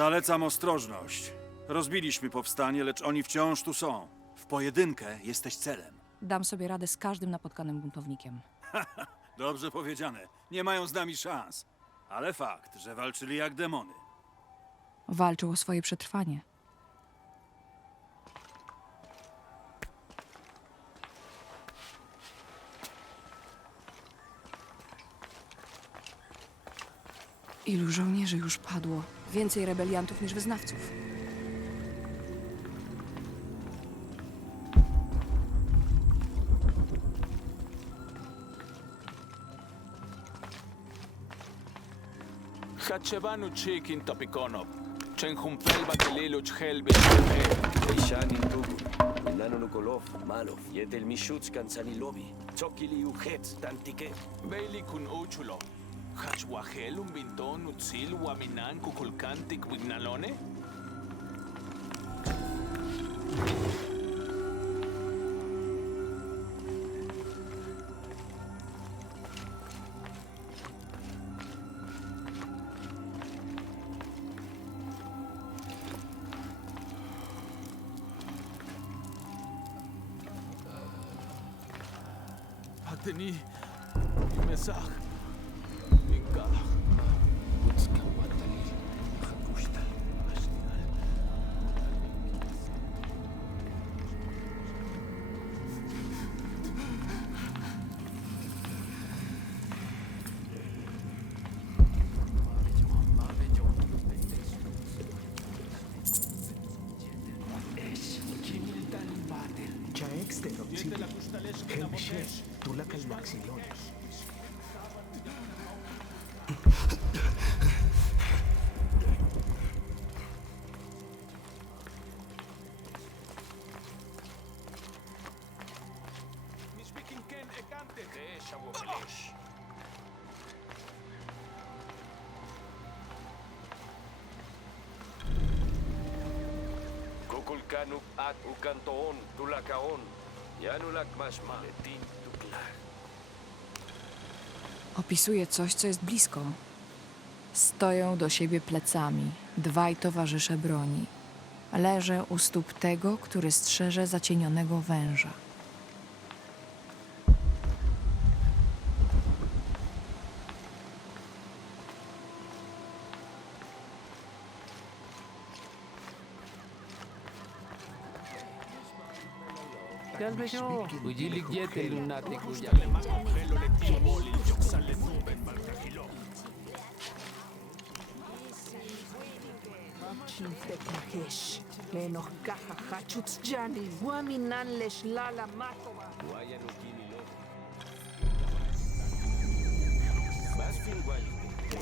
Zalecam ostrożność. Rozbiliśmy powstanie, lecz oni wciąż tu są. W pojedynkę jesteś celem. Dam sobie radę z każdym napotkanym buntownikiem. Dobrze powiedziane. Nie mają z nami szans. Ale fakt, że walczyli jak demony. Walczył o swoje przetrwanie. Ilu żołnierzy już padło? Więcej rebeliantów niż wyznawców. Hachebanu chikin topikonop. Chenjumpel bakeliluch helbi shpe. Ishani Tugu, Enano Nukolov, Malov, Yetel Mishuts Kanzanilobi, Tsokili Ujetz, Tantike, Bailey kun uchulo. Hachwahel un binton utzil waminan kukulkantik wignalone. Ateni, mesaj, 그 러. Kukulkanuk at Ukantoon, Tulakaon, Yanulak Masma, Letin Tuklar. Opisuje coś, co jest bliską. Stoją do siebie plecami, dwaj towarzysze broni. Leżę u stóp tego, który strzeże zacienionego węża.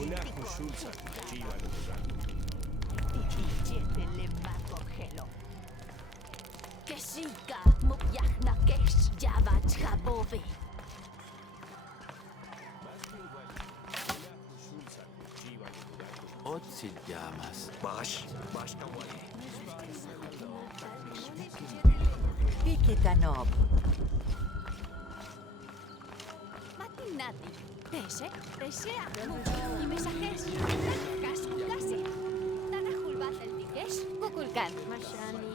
Una kushulsa kuchiwa nuzan. Ijete le mako helo. Kesika mu piachna keść dziawać chabowy. Отсить дямас. Baş, baş kavali. Pikitanov. Matinati. Πέσε, πέσε, αμμούκι, οι μεσαχές, τα κακάς, κουκάσι. Τα ναχουλβάθελ τυγές, κουκουλκάν. Μασάνι.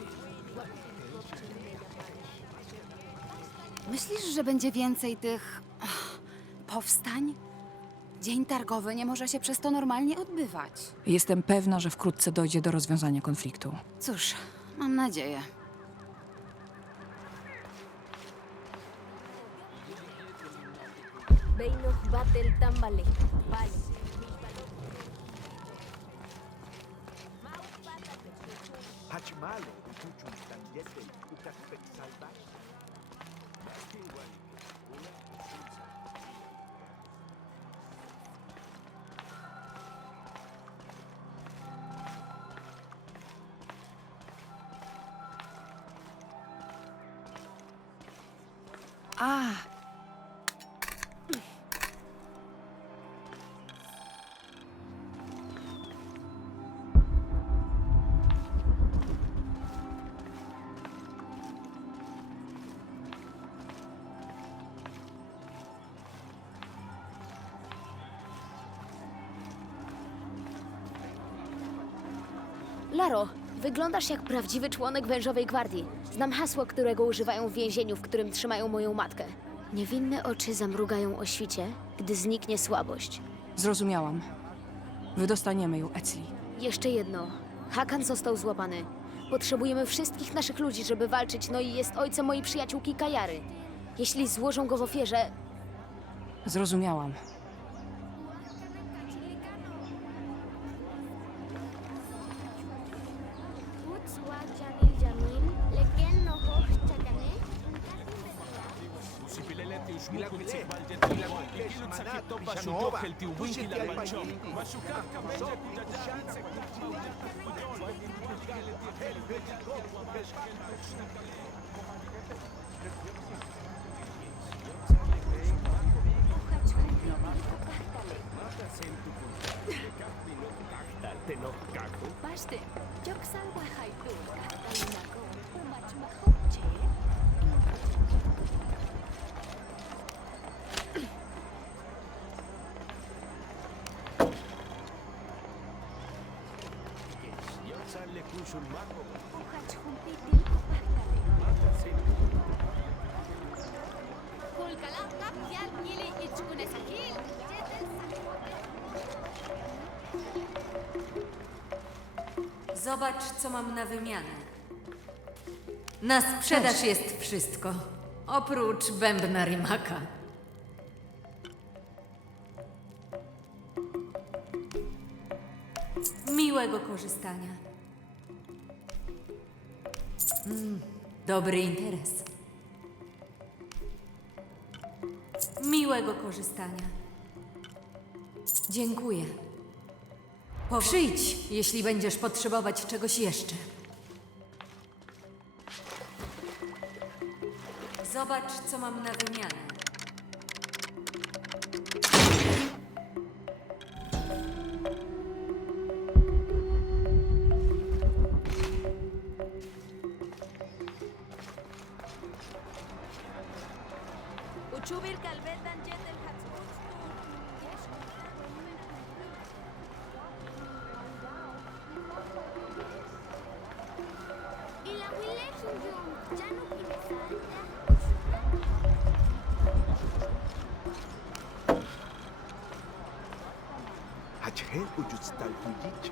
Myślisz, że będzie więcej tych ach, powstań? Dzień targowy nie może się przez to normalnie odbywać. Jestem pewna, że wkrótce dojdzie do rozwiązania konfliktu. Cóż, mam nadzieję. Beino batel tambale. Vale. Hachimalo, Salvaje. A, Laro, wyglądasz jak prawdziwy członek wężowej gwardii. Znam hasło, którego używają w więzieniu, w którym trzymają moją matkę. Niewinne oczy zamrugają o świcie, gdy zniknie słabość. Zrozumiałam. Wydostaniemy ją, Ecli. Jeszcze jedno. Hakan został złapany. Potrzebujemy wszystkich naszych ludzi, żeby walczyć, no i jest ojcem mojej przyjaciółki Kajary. Jeśli złożą go w ofierze, Zrozumiałam. Baste, joc salva haitu, kahtale. Zobacz, co mam na wymianę. Na sprzedaż jest wszystko, oprócz bębna Rimaka. Miłego korzystania. Mm, dobry interes. Miłego korzystania. Dziękuję. Przyjdź, jeśli będziesz potrzebować czegoś jeszcze. Zobacz, co mam na wymianę. Nostalgique.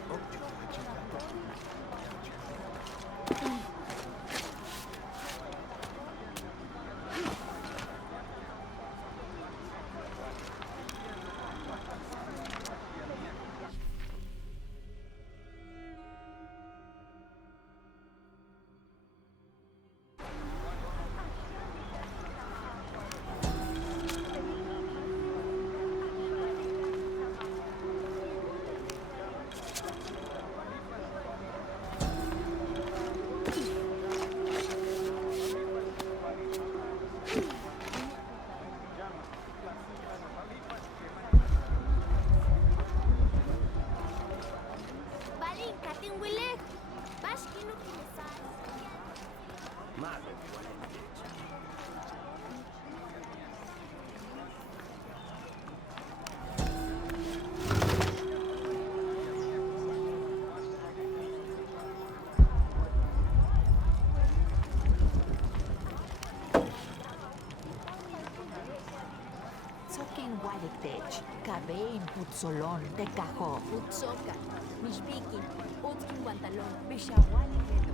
Ixtech, Cabein, Putzolón, Tecajó, Utzoca, Mishpiki, Utzquin, Guantalón, Pechahual y Ledo,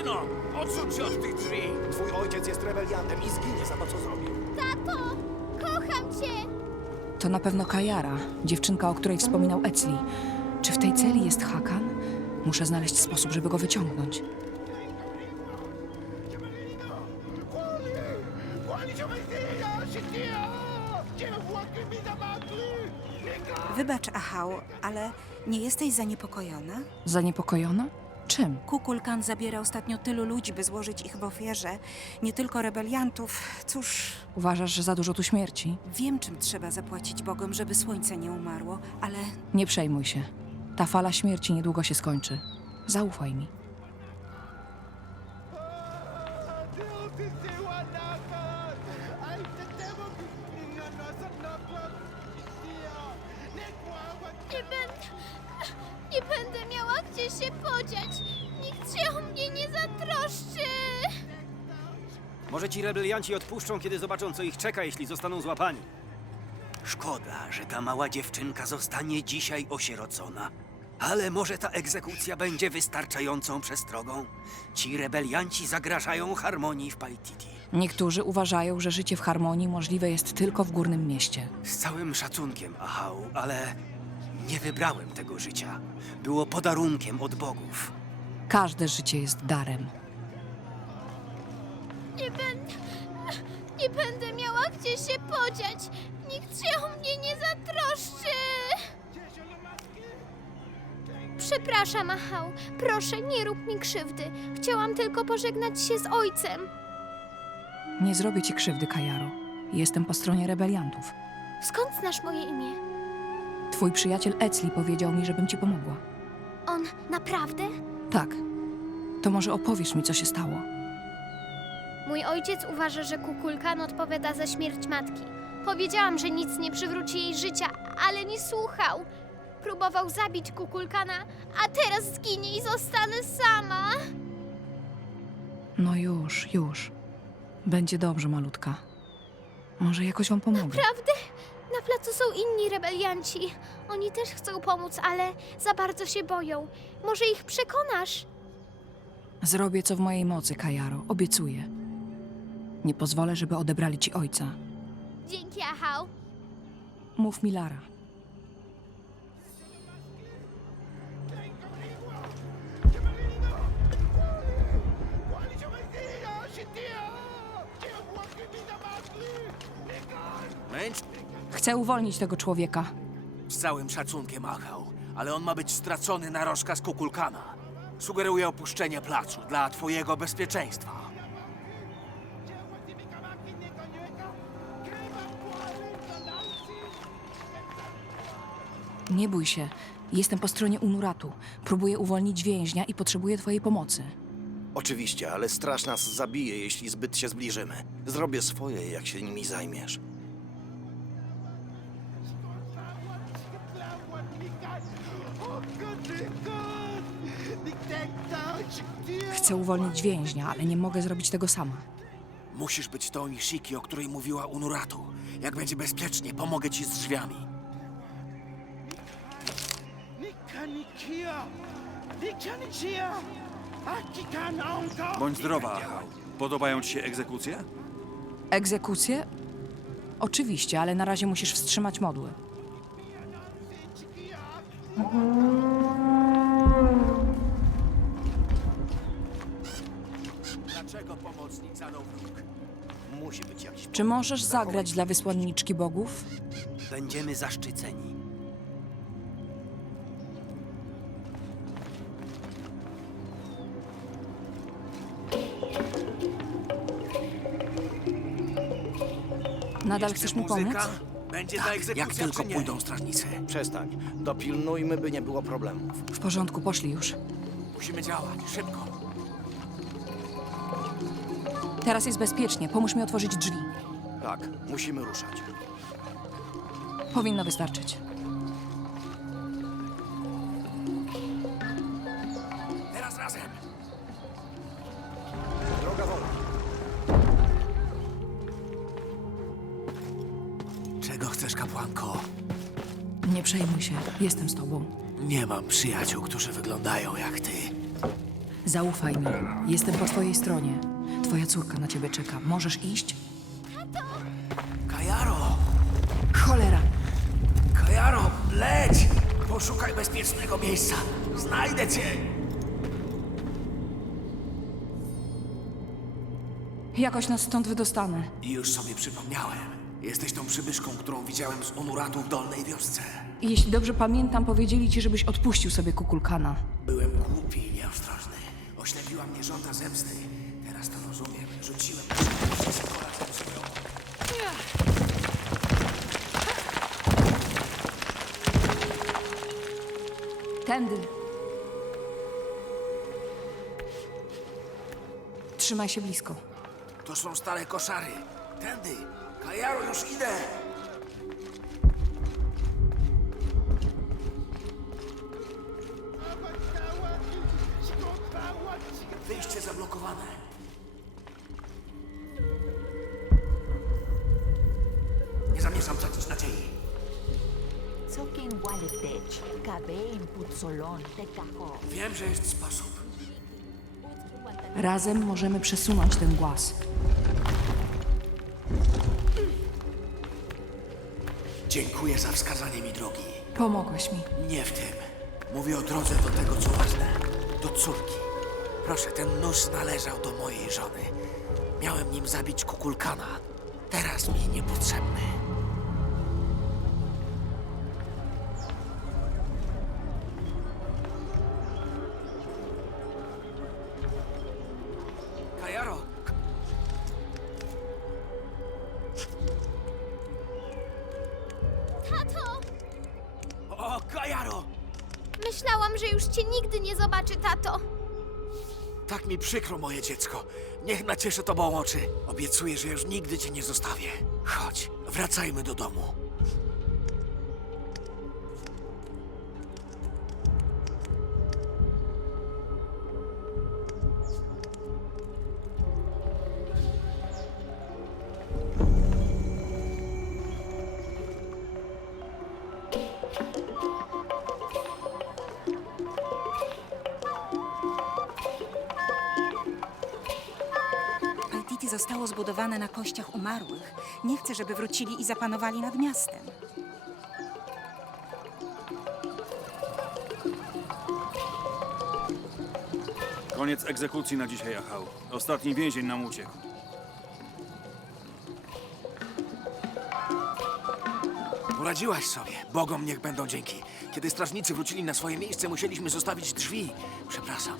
dziewczyno! Odsuń się od tych drzwi! Twój ojciec jest rebeliantem i zginie za to, co zrobił. Tato! Kocham cię! To na pewno Kajara, dziewczynka, o której wspominał Ecli. Czy w tej celi jest Hakan? Muszę znaleźć sposób, żeby go wyciągnąć. Wybacz, Achał, ale nie jesteś zaniepokojona? Zaniepokojona? Czym? Kukulkan zabiera ostatnio tylu ludzi, by złożyć ich w ofierze. Nie tylko rebeliantów. Cóż, Uważasz, że za dużo tu śmierci? wiem, czym trzeba zapłacić Bogom, żeby słońce nie umarło, ale Nie przejmuj się. Ta fala śmierci niedługo się skończy. Zaufaj mi. Gdzie się podziać. Nikt się o mnie nie zatroszczy. Może ci rebelianci odpuszczą, kiedy zobaczą, co ich czeka, jeśli zostaną złapani. Szkoda, że ta mała dziewczynka zostanie dzisiaj osierocona. Ale może ta egzekucja będzie wystarczającą przestrogą? Ci rebelianci zagrażają harmonii w Paititi. Niektórzy uważają, że życie w harmonii możliwe jest tylko w górnym mieście. Z całym szacunkiem, Ahau, ale nie wybrałem tego życia. Było podarunkiem od bogów. Każde życie jest darem. Nie będę... Nie będę miała gdzie się podziać. Nikt się o mnie nie zatroszczy. Przepraszam, Ahał. Proszę, nie rób mi krzywdy. Chciałam tylko pożegnać się z ojcem. Nie zrobię ci krzywdy, Kajaro. Jestem po stronie rebeliantów. Skąd znasz moje imię? Twój przyjaciel Ecli powiedział mi, żebym ci pomogła. On naprawdę? Tak. To może opowiesz mi, co się stało. Mój ojciec uważa, że Kukulkan odpowiada za śmierć matki. Powiedziałam, że nic nie przywróci jej życia, ale nie słuchał. Próbował zabić Kukulkana, a teraz zginie i zostanę sama. No już, już. Będzie dobrze, malutka. Może jakoś wam pomogę. Prawdy? Na placu są inni rebelianci. Oni też chcą pomóc, ale za bardzo się boją. Może ich przekonasz? Zrobię co w mojej mocy, Kajaro. Obiecuję. Nie pozwolę, żeby odebrali ci ojca. Dzięki, Ahał. Mów mi, Lara. Chcę uwolnić tego człowieka. z całym szacunkiem, Ahau, ale on ma być stracony na rozkaz Kukulkana. Sugeruję opuszczenie placu dla twojego bezpieczeństwa. Nie bój się. Jestem po stronie Unuratu. Próbuję uwolnić więźnia i potrzebuję twojej pomocy. Oczywiście, ale straż nas zabije, jeśli zbyt się zbliżymy. Zrobię swoje, jak się nimi zajmiesz. Chcę uwolnić więźnia, ale nie mogę zrobić tego sama. Musisz być tą Nishiki, o której mówiła Unuratu. Jak będzie bezpiecznie, pomogę ci z drzwiami. Bądź zdrowa. Podobają ci się egzekucje? Egzekucję? Oczywiście, ale na razie musisz wstrzymać modły. Musi być jakiś... Czy możesz zagrać dla wysłanniczki bogów? Będziemy zaszczyceni. Nadal chcesz mi pomóc? Będzie ta egzekucja, jak tylko czy nie? pójdą strażnicy. Przestań. Dopilnujmy, by nie było problemów. W porządku, poszli już. Musimy działać, szybko. Teraz jest bezpiecznie. Pomóż mi otworzyć drzwi. Tak, musimy ruszać. Powinno wystarczyć. Teraz razem. Droga wolna. Czego chcesz, kapłanko? Nie przejmuj się. Jestem z tobą. Nie mam przyjaciół, którzy wyglądają jak ty. Zaufaj mi. Jestem po twojej stronie. Twoja córka na ciebie czeka. Możesz iść? Kajaro! Cholera! Kajaro, leć! Poszukaj bezpiecznego miejsca. Znajdę cię! Jakoś nas stąd wydostanę. I już sobie przypomniałem. Jesteś tą przybyszką, którą widziałem z Onuratu w Dolnej Wiosce. I jeśli dobrze pamiętam, powiedzieli ci, żebyś odpuścił sobie kukulkana. Byłem głupi, nie nieostrożny. Oślepiła mnie żąda zemsty. Rzuciłem. Tędy. Trzymaj się blisko. To są stare koszary. Tędy. Kajaro, już idę. Wyjście zablokowane. Nie zamierzam tracić nadziei. Sokin waletech, kabe imput solon, te kaho. Wiem, że jest sposób. Razem możemy przesunąć ten głaz. Dziękuję za wskazanie mi drogi. Pomogłeś mi. Nie w tym. Mówię o drodze do tego, co ważne. Do córki. Proszę, ten nóż należał do mojej żony. Miałem nim zabić kukulkana. Teraz mi niepotrzebny. Zobaczy, tato. Tak mi przykro, moje dziecko. Niech nacieszę tobą oczy. Obiecuję, że już nigdy cię nie zostawię. Chodź, wracajmy do domu. Zostało zbudowane na kościach umarłych. Nie chcę, żeby wrócili i zapanowali nad miastem. Koniec egzekucji na dzisiaj, Achał. Ostatni więzień nam uciekł. Poradziłaś sobie. Bogom niech będą dzięki. Kiedy strażnicy wrócili na swoje miejsce, musieliśmy zostawić drzwi. Przepraszam.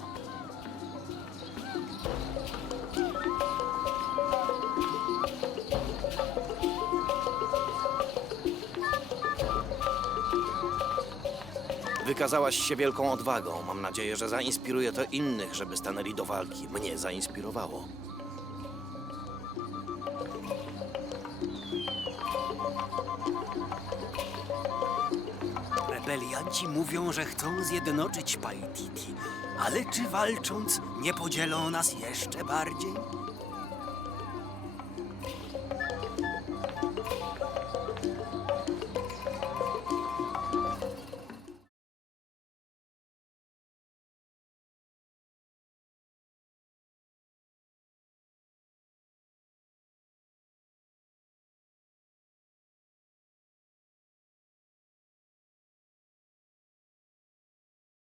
Wykazałaś się wielką odwagą. Mam nadzieję, że zainspiruje to innych, żeby stanęli do walki. Mnie zainspirowało. Rebelianci mówią, że chcą zjednoczyć Paititi. Ale czy walcząc nie podzielą nas jeszcze bardziej?